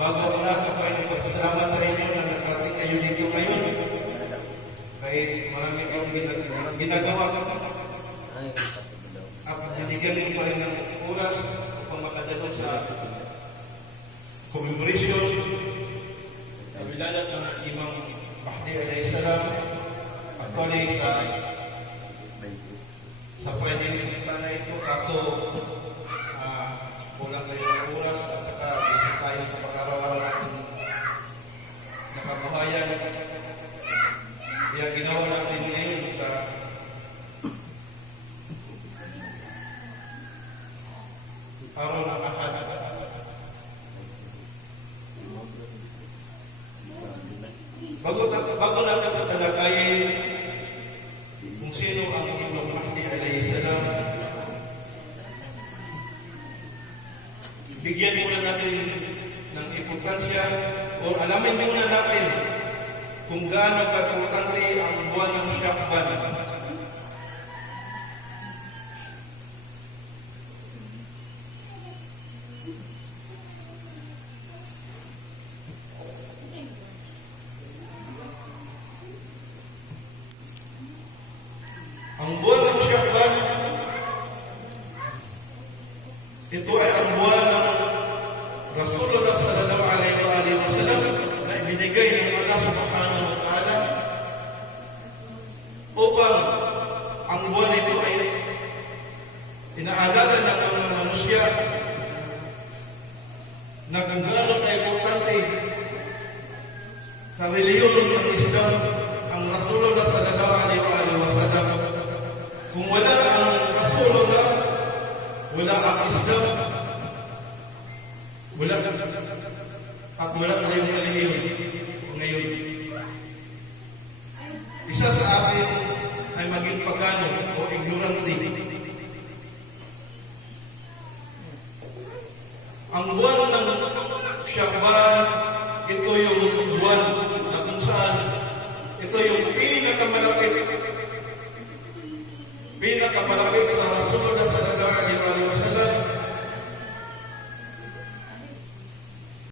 Bago ang lahat, ako ay nagpasalamat sa inyo na nakarating kayo dito ngayon. Kahit marami kang ginagawa at binigyan niyo pa rin ng oras upang makadalo sa commemoration sa wilayah ng Imam Mahdi alayhi salam. Actually, sa pwedeng na ito, kaso kulang kayo ng oras at saka busy tayo sa pag-araw-araw natin nakabuhayan. Kaya ginawa natin ngayon sa araw ng Ahad. Bago natin tatalakayin kung sino ang Imam Mahdi alayhi salam, bigyan muna natin ng importansya o alamin muna natin kung gaano ka-importante ang buwan ng Sha'ban. Ang buwan ng Sha'ban, ito ay ang buwan ng Rasulullah sallallahu alaihi wasallam na ibinigay ng Allah subhanahu wa ta'ala upang ang buwan ito ay inaalala ng mga manusia na kung gaano na importante sa reliyon ng Islam ang Rasulullah sallallahu alaihi wasallam. Kung wala ang Rasulullah, wala ang Islam, wala at wala tayong relihiyon ngayon. Isa sa atin ay maging pagano o ignorante. Ang buwan ng Sha'ban, ito yung buwan na kung saan ito yung pinakamalapit